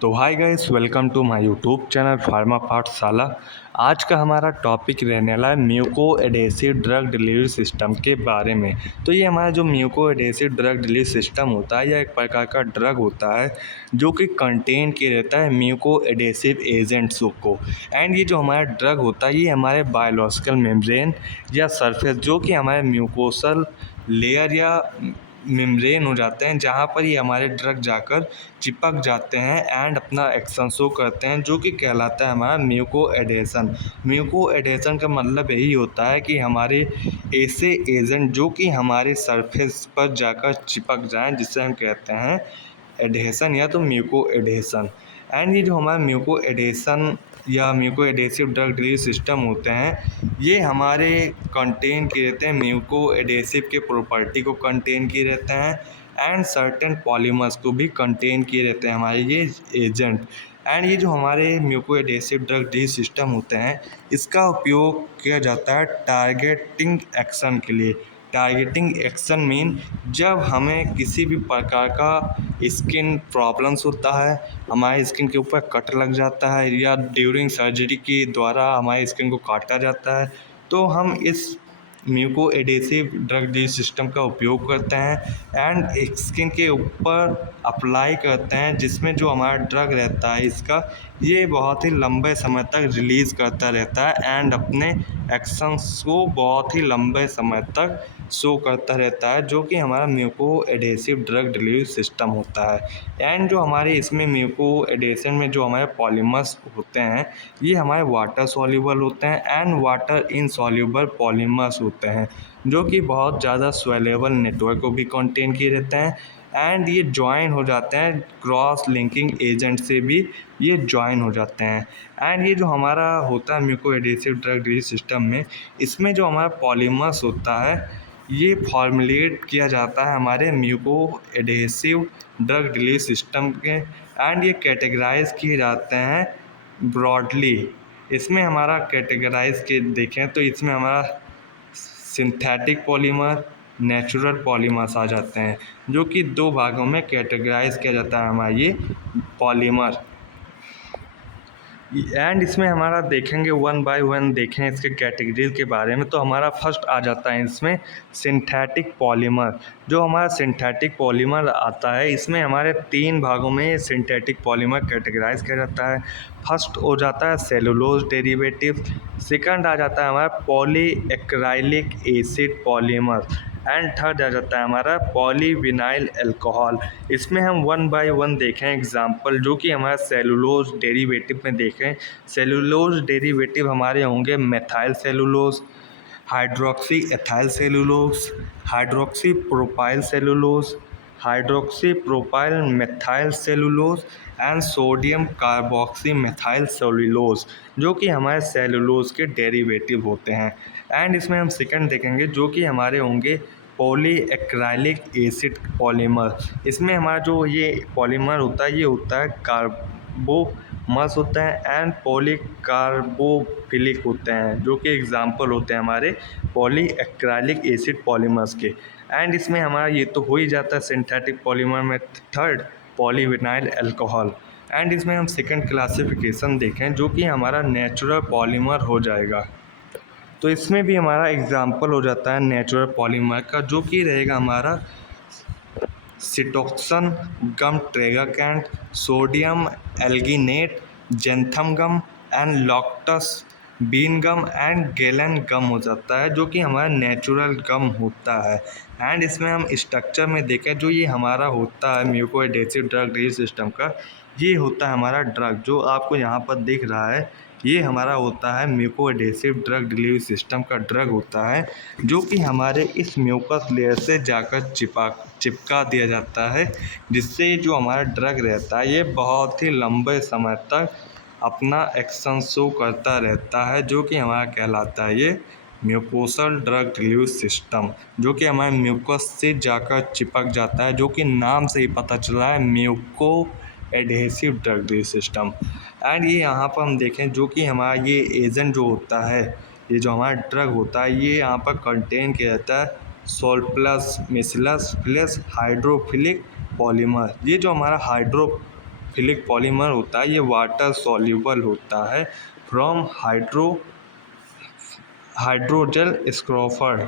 तो hi guys, welcome to my YouTube channel pharma Pathshala. आज का हमारा टॉपिक रहने वाला है mucoadhesive drug delivery system के बारे में। तो ये हमारा जो mucoadhesive drug delivery system होता है, यह एक प्रकार का ड्रग होता है जो कि कंटेन किया रहता है म्यूको एडेसिव एजेंट्स को। एंड ये जो हमारा ड्रग होता है, ये हमारे बायोलॉजिकल मेम्ब्रेन या सरफेस जो कि हमारे म्यूकोसल लेयर या मेम्ब्रेन हो जाते हैं, जहाँ पर ये हमारे ड्रग जाकर चिपक जाते हैं एंड अपना एक्शन शो करते हैं, जो कि कहलाता है हमारा म्यूको एडेशन। म्यूको एडेशन का मतलब यही होता है कि हमारे ऐसे एजेंट जो कि हमारे सरफेस पर जाकर चिपक जाएं, जिससे हम कहते हैं एडेशन या तो म्यूको एडेशन। एंड ये जो हमारा म्यूको एडेशन या muco adhesive drug delivery system होते हैं, ये हमारे कंटेन किए रहते हैं म्यूको एडेसिव के प्रॉपर्टी को कंटेन किए रहते हैं एंड सर्टेन पॉलीमर्स को भी कंटेन किए रहते हैं हमारे ये एजेंट। एंड ये जो हमारे muco adhesive drug delivery system होते हैं, इसका उपयोग किया जाता है टारगेटिंग एक्शन के लिए। टारगेटिंग एक्शन मीन जब हमें किसी भी प्रकार का स्किन प्रॉब्लम्स होता है, हमारे स्किन के ऊपर कट लग जाता है या ड्यूरिंग सर्जरी के द्वारा हमारे स्किन को काटा जाता है, तो हम इस muco adhesive drug delivery system का उपयोग करते हैं एंड स्किन के ऊपर अप्लाई करते हैं, जिसमें जो हमारा ड्रग रहता है इसका, ये बहुत ही लंबे समय तक रिलीज़ करता रहता है एंड अपने एक्शंस को बहुत ही लंबे समय तक शो करता रहता है, जो कि हमारा muco adhesive drug delivery system होता है। एंड जो हमारे इसमें म्यूको एडेशन में जो हमारे पॉलीमर्स होते हैं, ये हमारे वाटर सॉल्युबल होते हैं एंड वाटर इनसॉल्युबल पॉलीमर्स होते हैं, जो कि बहुत ज़्यादा स्वेलेबल नेटवर्क को भी कंटेन किए रहते हैं एंड ये ज्वाइन हो जाते हैं क्रॉस लिंकिंग एजेंट से भी ये ज्वाइन हो जाते हैं। एंड ये जो हमारा होता है mucoadhesive drug delivery system में, इसमें जो हमारा पॉलीमर्स होता है, ये फॉर्मुलेट किया जाता है हमारे muco adhesive drug delivery system के एंड ये कैटेगराइज किए जाते हैं ब्रॉडली। इसमें हमारा कैटेगराइज के देखें तो इसमें हमारा सिंथेटिक पॉलीमर, नेचुरल पॉलीमर्स आ जाते हैं, जो कि दो भागों में कैटेगराइज किया जाता है हमारा ये पॉलीमर। एंड इसमें हमारा देखेंगे वन बाय वन देखें इसके कैटेगरीज के बारे में, तो हमारा फर्स्ट आ जाता है इसमें सिंथेटिक पॉलीमर। जो हमारा सिंथेटिक पॉलीमर आता है, इसमें हमारे तीन भागों में सिंथेटिक पॉलीमर कैटेगराइज किया जाता है। फर्स्ट हो जाता है सेलुलोज डेरिवेटिव, सेकंड आ जाता है हमारा poly acrylic acid polymer and third आ जाता है हमारा पॉलीविनाइल अल्कोहल। इसमें हम वन बाय वन देखें एग्जांपल, जो कि हमारा सेलुलोज डेरिवेटिव में देखें। सेलुलोज डेरिवेटिव हमारे होंगे methyl cellulose, hydroxy ethyl cellulose, hydroxy propyl cellulose, hydroxy propyl methyl cellulose and sodium carboxy methyl cellulose, जो कि हमारे सेलुलोज के डेरिवेटिव होते हैं। एंड इसमें हम सेकंड देखेंगे, जो कि हमारे होंगे पॉली एक्राइलिक एसिड पॉलीमर। इसमें हमारा जो ये पॉलीमर होता है, ये होता है कार्बोमर्स होता है एंड पॉलीकार्बोफिलिक होते हैं, जो कि एग्जाम्पल होते हैं हमारे पॉली एक्राइलिक एसिड पॉलीमर्स के। एंड इसमें हमारा ये तो हो ही जाता है सिंथेटिक पॉलीमर में थर्ड पॉलीविनाइल अल्कोहल। एंड इसमें हम सेकंड क्लासिफिकेशन देखें, जो कि हमारा नेचुरल पॉलीमर हो जाएगा। तो इसमें भी हमारा एग्जाम्पल हो जाता है नेचुरल पॉलीमर का, जो कि रहेगा हमारा chitosan gum tragacanth, sodium alginate, xanthan gum and locust bean gum and gellan gum हो जाता है, जो कि हमारा नेचुरल गम होता है। एंड इसमें हम स्ट्रक्चर में देखें, जो ये हमारा होता है mucoadhesive drug delivery system का, ये होता है हमारा ड्रग जो आपको यहाँ पर दिख रहा है, ये हमारा होता है mucoadhesive drug delivery system का ड्रग होता है, जो कि हमारे इस म्यूकस लेयर से जाकर चिपका दिया जाता है, जिससे जो हमारा ड्रग रहता है ये बहुत ही लंबे समय तक अपना एक्शन शो करता रहता है, जो कि हमारा कहलाता है ये म्यूकोसल ड्रग डिलीवरी सिस्टम, जो कि हमारे म्यूकस से जाकर चिपक जाता है, जो कि नाम से ही पता चला है muco adhesive drug delivery system. And ये यहाँ पर हम देखें, जो कि हमारा ये एजेंट जो होता है, ये जो हमारा ड्रग होता है, ये यहाँ पर कंटेन किया जाता है सोल्प्लस मिसलस प्लस हाइड्रोफिलिक पॉलीमर। ये जो हमारा लिपोफिलिक पॉलीमर होता है, ये वाटर सॉल्यूबल होता है फ्रॉम हाइड्रोजेल स्क्रोफर्ड।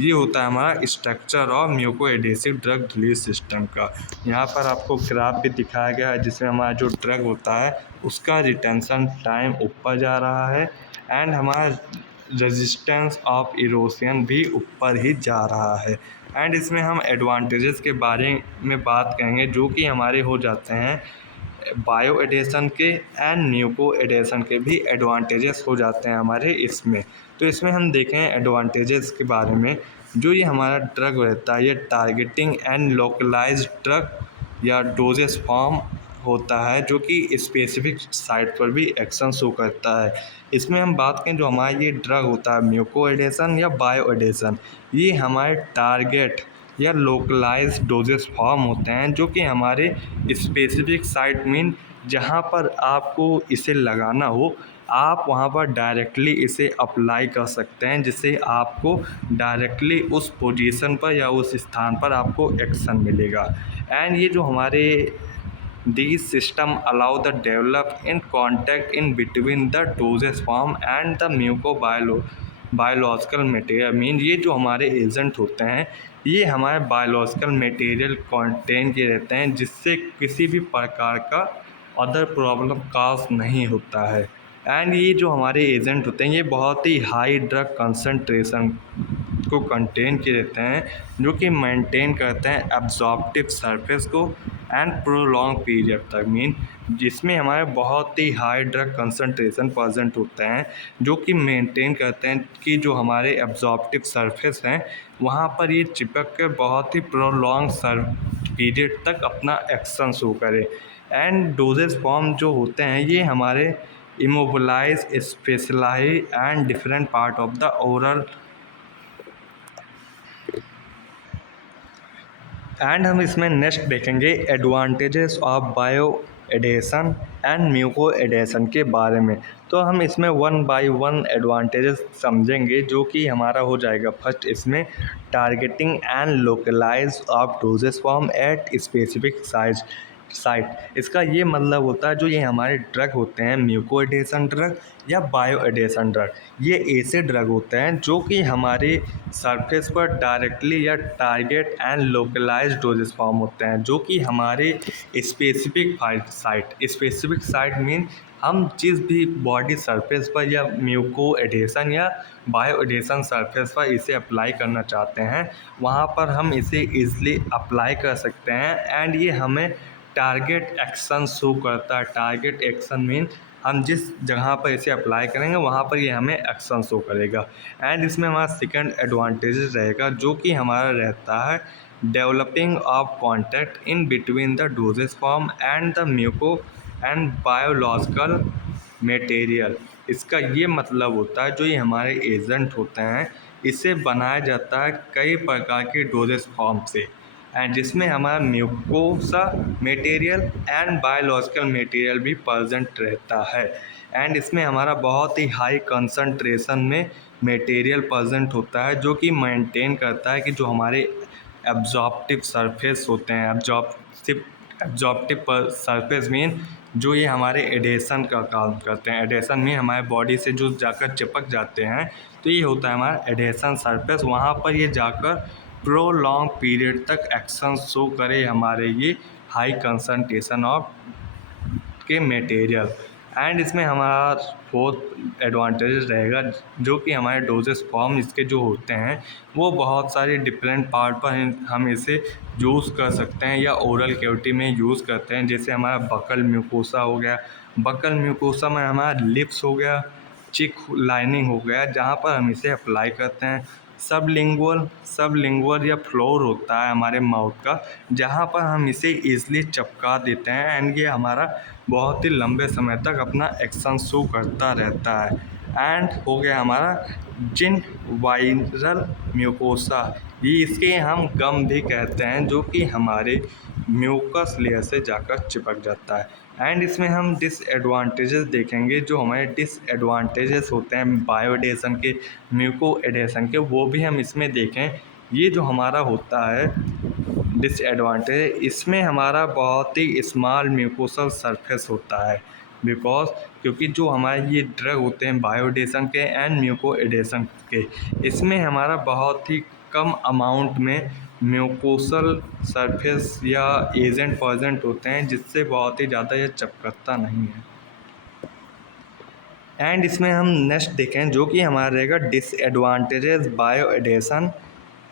ये होता है हमारा स्ट्रक्चर और muco adhesive drug release system का। यहाँ पर आपको ग्राफ भी दिखाया गया है जिसमें हमारा जो ड्रग होता है उसका रिटेंशन टाइम ऊपर जा रहा है एंड हमारा रेजिस्टेंस ऑफ इरोशन भी ऊपर ही जा रहा है। एंड इसमें हम एडवांटेजेस के बारे में बात करेंगे जो कि हमारे हो जाते हैं बायो एडेशन के एंड म्यूको एडेशन के भी एडवांटेजेस हो जाते हैं हमारे इसमें। तो इसमें हम देखें एडवांटेजेस के बारे में। जो ये हमारा ड्रग रहता है ये टारगेटिंग एंड लोकलाइज्ड ड्रग या डोजेस फॉर्म होता है जो कि स्पेसिफिक साइट पर भी एक्शन शो करता है। इसमें हम बात करें जो हमारा ये ड्रग होता है म्यूको एडेशन या बायो एडेशन, ये हमारे टारगेट या लोकलाइज डोजेस फॉर्म होते हैं जो कि हमारे स्पेसिफिक साइट मीन जहाँ पर आपको इसे लगाना हो आप वहाँ पर डायरेक्टली इसे अप्लाई कर सकते हैं जिससे आपको डायरेक्टली उस पोजीशन पर या उस स्थान पर आपको एक्शन मिलेगा। एंड ये जो हमारे these system allow the develop in contact in between the dosage form and the biological material mean ये जो हमारे एजेंट होते हैं ये हमारे बायोलॉजिकल मटेरियल कंटेन के रहते हैं जिससे किसी भी प्रकार का अदर प्रॉब्लम काज नहीं होता है। एंड ये जो हमारे एजेंट होते हैं ये बहुत ही हाई ड्रग कंसंट्रेशन को कंटेन किए रहते हैं जो कि मेंटेन करते हैं एब्जॉर्प्टिव सरफेस को एंड प्रोलॉन्ग पीरियड तक मीन जिसमें हमारे बहुत ही हाई ड्रग कंसंट्रेशन प्रेजेंट होते हैं जो कि मेंटेन करते हैं कि जो हमारे एब्जॉर्प्टिव सरफेस हैं वहाँ पर ये चिपक कर बहुत ही प्रोलॉन्ग पीरियड तक अपना एक्शन शो करे। एंड डोजेस फॉर्म जो होते हैं ये हमारे immobilize specialize and different part of the oral. And हम इसमें नेक्स्ट देखेंगे advantages of bioadhesion and mucoadhesion के बारे में। तो हम इसमें वन बाय वन एडवांटेजेस समझेंगे जो कि हमारा हो जाएगा। फर्स्ट इसमें targeting and localise of doses form at specific site. इसका ये मतलब होता है जो ये हमारे ड्रग होते हैं म्यूको एडेशन ड्रग या बायो एडेशन ड्रग ये ऐसे ड्रग होते हैं जो कि हमारे सरफेस पर डायरेक्टली या target and localise doses form होते हैं जो कि हमारे स्पेसिफिक साइट मीन हम जिस भी बॉडी सरफेस पर या म्यूको एडेशन या बायो एडेशन सरफेस पर इसे अप्लाई करना चाहते हैं वहाँ पर हम इसे ईजिली अप्लाई कर सकते हैं। एंड ये हमें टारगेट एक्शन शो करता है। टारगेट एक्शन मीन हम जिस जगह पर इसे अप्लाई करेंगे वहाँ पर ये हमें एक्शन शो करेगा। एंड इसमें हमारा सेकंड एडवांटेज रहेगा जो कि हमारा रहता है developing of contact in between the doses form and the muco and biological material. इसका ये मतलब होता है जो ये हमारे एजेंट होते हैं इसे बनाया जाता है कई प्रकार के डोजेस फॉर्म से एंड जिसमें हमारा mucosa material and biological material भी प्रेजेंट रहता है। एंड इसमें हमारा बहुत ही हाई कंसंट्रेशन में मटेरियल प्रेजेंट होता है जो कि मेंटेन करता है कि जो हमारे एब्जॉर्प्टिव सरफेस होते हैं एब्जॉर्प्टिव सरफेस मीन जो ये हमारे एडेशन का काम करते हैं। एडेशन में हमारे बॉडी से जो जाकर चिपक जाते हैं तो ये होता है हमारा एडेशन सरफेस, वहाँ पर ये जाकर प्रोलॉन्ग पीरियड तक एक्शन शो करे हमारे ये हाई कंसंट्रेशन ऑफ के मटेरियल। एंड इसमें हमारा फोर्थ एडवांटेज रहेगा जो कि हमारे डोजेस फॉर्म इसके जो होते हैं वो बहुत सारे डिफरेंट पार्ट पर हम इसे यूज़ कर सकते हैं या ओरल कैविटी में यूज़ करते हैं। जैसे हमारा बकल म्यूकोसा हो गया, बकल म्यूकोसा में हमारा लिप्स हो गया, चिक लाइनिंग हो गया जहाँ पर हम इसे अप्लाई करते हैं। सबलिंगुअल या फ्लोर होता है हमारे माउथ का जहाँ पर हम इसे ईजिली चिपका देते हैं एंड ये हमारा बहुत ही लंबे समय तक अपना एक्शन शो करता रहता है। एंड हो गया हमारा जिनवाइरल म्यूकोसा, ये इसके हम गम भी कहते हैं जो कि हमारे म्यूकस लेयर से जाकर चिपक जाता है। एंड इसमें हम डिसएडवांटेजेस देखेंगे जो हमारे डिसएडवांटेजेस होते हैं बायो एडेशन के म्यूको एडेशन के वो भी हम इसमें देखें ये जो हमारा होता है डिसएडवांटेज, इसमें हमारा बहुत ही स्मॉल म्यूकोसल सरफेस होता है बिकॉज क्योंकि जो हमारे ये ड्रग होते हैं बायोडेशन के एंड म्यूकोएडेशन के, इसमें हमारा बहुत ही कम अमाउंट में म्यूकोसल सरफेस या एजेंट प्रेजेंट होते हैं, जिससे बहुत ही ज़्यादा ये चिपकता नहीं है। एंड इसमें हम नेक्स्ट देखें जो कि हमारा रहेगा डिसएडवांटेजेस बायोएडेशन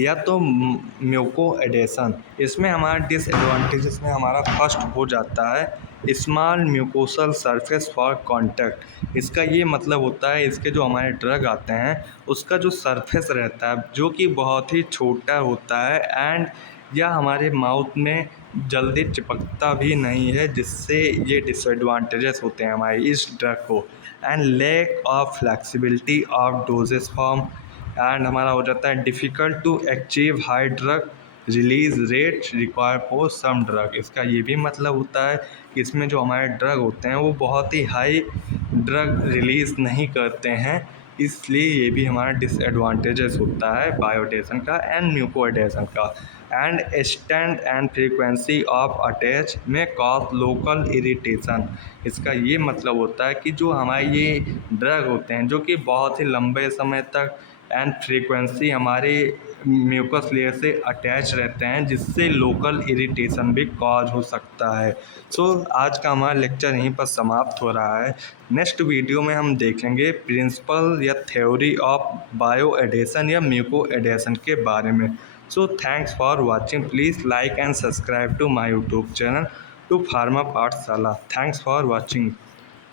या तो म्यूको एडेशन। इसमें हमारा डिसएडवांटेजेस में हमारा फर्स्ट हो जाता है small mucosal surface for contact. इसका ये मतलब होता है इसके जो हमारे ड्रग आते हैं उसका जो सरफेस रहता है जो कि बहुत ही छोटा होता है एंड या हमारे माउथ में जल्दी चिपकता भी नहीं है, जिससे ये डिसएडवांटेजेस होते हैं हमारे इस ड्रग को। And lack of flexibility of doses form, and हमारा हो जाता है difficult to achieve high drug release rate require for some drug. इसका ये भी मतलब होता है कि इसमें जो हमारे ड्रग होते हैं वो बहुत ही हाई ड्रग रिलीज़ नहीं करते हैं, इसलिए ये भी हमारा डिसएडवांटेजेस होता है बायोडेशन का एंड म्यूकोएडेशन का। And extend and frequency of attach में कॉज लोकल इरिटेशन। इसका ये मतलब होता है कि जो हमारे ये ड्रग होते हैं जो कि बहुत ही लंबे समय तक एंड फ्रीक्वेंसी हमारे म्यूकस लेयर से अटैच रहते हैं, जिससे लोकल इरिटेशन भी कॉज हो सकता है। सो आज का हमारा लेक्चर यहीं पर समाप्त हो रहा है। नेक्स्ट वीडियो में हम देखेंगे प्रिंसिपल या थ्योरी ऑफ बायो एडेशन या म्यूको एडेशन के बारे में। So thanks for watching, please like and subscribe to my YouTube channel to pharma Pathshala. Thanks for watching.